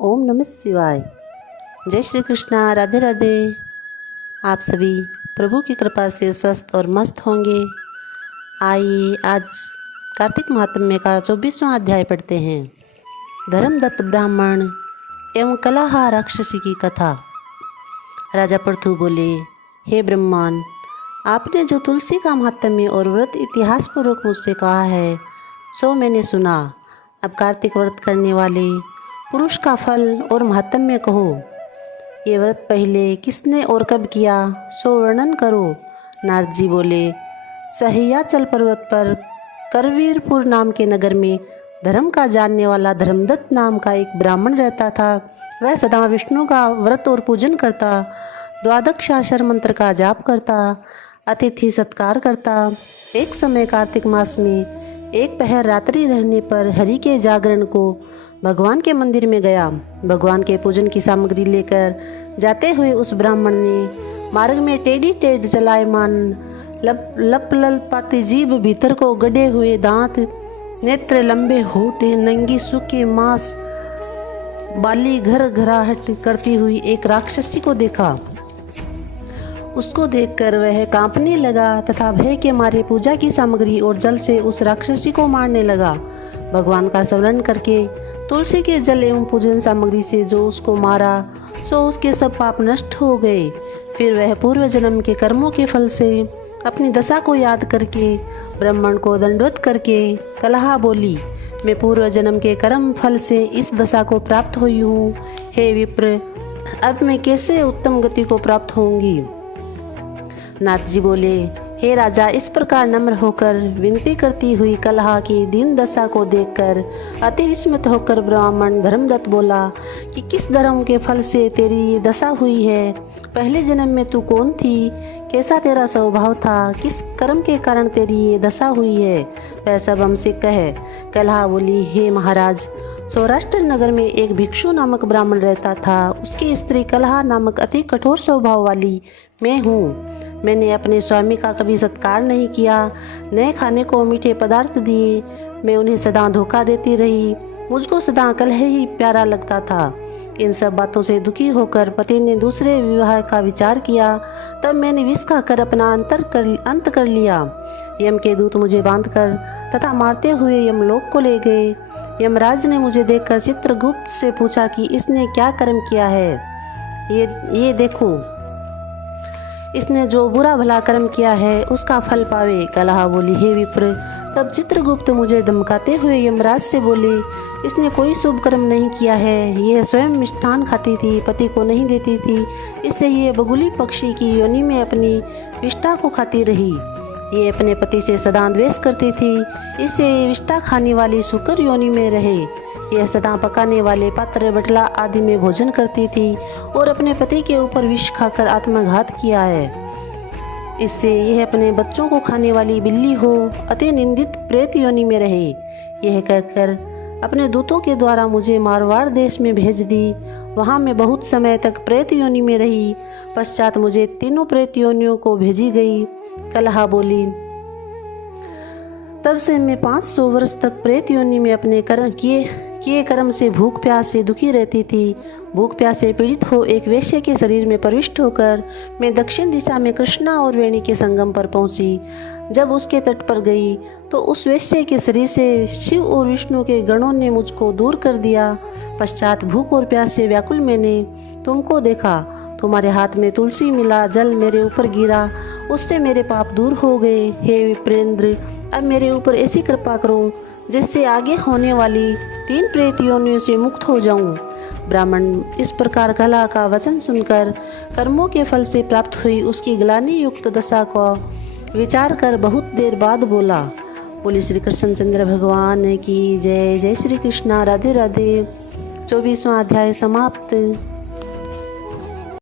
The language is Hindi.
ओम नमः शिवाय। जय श्री कृष्णा। राधे राधे। आप सभी प्रभु की कृपा से स्वस्थ और मस्त होंगे। आइए आज कार्तिक महात्म्य का 24वां अध्याय पढ़ते हैं। धर्मदत्त ब्राह्मण एवं कलहा राक्षसी की कथा। राजा पृथु बोले, हे ब्रह्मन, आपने जो तुलसी का महात्म्य और व्रत इतिहास पूर्वक मुझसे कहा है सो मैंने सुना। अब कार्तिक व्रत करने वाले पुरुष का फल और महात्म्य कहो। ये व्रत पहले किसने और कब किया सो वर्णन करो। नारद जी बोले, सह्याचल पर्वत पर करवीरपुर नाम के नगर में धर्म का जानने वाला धर्मदत्त नाम का एक ब्राह्मण रहता था। वह सदा विष्णु का व्रत और पूजन करता, द्वादशाक्षर मंत्र का जाप करता, अतिथि सत्कार करता। एक समय कार्तिक मास में एक पहर रात्रि रहने पर हरि के जागरण को भगवान के मंदिर में गया। भगवान के पूजन की सामग्री लेकर जाते हुए उस ब्राह्मण ने मार्ग में टेढ़ी टेढ़ चलायमान लपलपाती जीभ, भीतर को गड़े हुए दांत, नेत्र लंबे होठ, नंगी सूखे मांस बाली घर घराहट करती हुई एक राक्षसी को देखा। उसको देखकर वह कांपने लगा तथा भय के मारे पूजा की सामग्री और जल से उस राक्षसी को मारने लगा। भगवान का स्मरण करके तुलसी के जल एवं पूजन सामग्री से जो उसको मारा सो उसके सब पाप नष्ट हो गए। फिर वह पूर्व जन्म के कर्मों के फल से अपनी दशा को याद करके ब्राह्मण को दंडवत करके कलहा बोली, मैं पूर्व जन्म के कर्म फल से इस दशा को प्राप्त हुई हूँ। हे विप्र, अब मैं कैसे उत्तम गति को प्राप्त होंगी। नाथ जी बोले, हे राजा, इस प्रकार नम्र होकर विनती करती हुई कलहा की दीन दशा को देखकर अति विस्मित होकर ब्राह्मण धर्मदत्त बोला कि किस धर्म के फल से तेरी ये दशा हुई है। पहले जन्म में तू कौन थी, कैसा तेरा स्वभाव था, किस कर्म के कारण तेरी ये दशा हुई है, वह सब हमसे कह। कलहा बोली, हे महाराज, सौराष्ट्र नगर में एक भिक्षु नामक ब्राह्मण रहता था। उसकी स्त्री कलहा नामक अति कठोर स्वभाव वाली मैं हूँ। मैंने अपने स्वामी का कभी सत्कार नहीं किया, नए खाने को मीठे पदार्थ दिए। मैं उन्हें सदा धोखा देती रही। मुझको सदा कलह ही प्यारा लगता था। इन सब बातों से दुखी होकर पति ने दूसरे विवाह का विचार किया। तब मैंने विष खाकर अपना अंत कर लिया। यम के दूत मुझे बांधकर तथा मारते हुए यमलोक को ले गए। यमराज ने मुझे देखकर चित्रगुप्त से पूछा कि इसने क्या कर्म किया है। ये देखो, इसने जो बुरा भला कर्म किया है उसका फल पावे। कलहा बोली, हे विप्र, तब चित्रगुप्त मुझे धमकाते हुए यमराज से बोले, इसने कोई शुभ कर्म नहीं किया है। यह स्वयं मिष्ठान खाती थी, पति को नहीं देती थी। इससे ये बगुली पक्षी की योनि में अपनी विष्ठा को खाती रही। ये अपने पति से सदा द्वेष करती थी। इससे ये विष्ठा खाने वाली शुकर योनि में रहे। यह सदा पकाने वाले पात्र बटला आदि में भोजन करती थी और अपने पति के ऊपर विष खाकर आत्मघात किया है। इससे यह अपने बच्चों को खाने वाली बिल्ली हो, अति निंदित प्रेत योनि में रहे। यह कहकर अपने दूतों के द्वारा मुझे मारवाड़ देश में भेज दी। वहाँ मैं बहुत समय तक प्रेत योनि में रही। पश्चात मुझे तीनों प्रेत योनियों को भेजी गई। कलहा बोली, तब से मैं 500 वर्ष तक प्रेत योनि में अपने किए कर्म से भूख प्यास से दुखी रहती थी। भूख प्यास से पीड़ित हो एक वेश्या के शरीर में प्रविष्ट होकर मैं दक्षिण दिशा में कृष्णा और वेणी के संगम पर पहुंची। जब उसके तट पर गई तो उस वेश्या के शरीर से शिव और विष्णु के गणों ने मुझको दूर कर दिया। पश्चात भूख और प्यास से व्याकुल मैंने तुमको देखा। तुम्हारे हाथ में तुलसी मिला, जल मेरे ऊपर गिरा, उससे मेरे पाप दूर हो गए। हे विप्रेंद्र, अब मेरे ऊपर ऐसी कृपा करो जिससे आगे होने वाली 3 प्रेत योनियों से मुक्त हो जाऊं। ब्राह्मण इस प्रकार कलहा का वचन सुनकर कर्मों के फल से प्राप्त हुई उसकी ग्लानि युक्त दशा को विचार कर बहुत देर बाद बोला, बोले श्री कृष्णचंद्र भगवान की जय। जय श्री कृष्णा। राधे राधे। 24वां अध्याय समाप्त।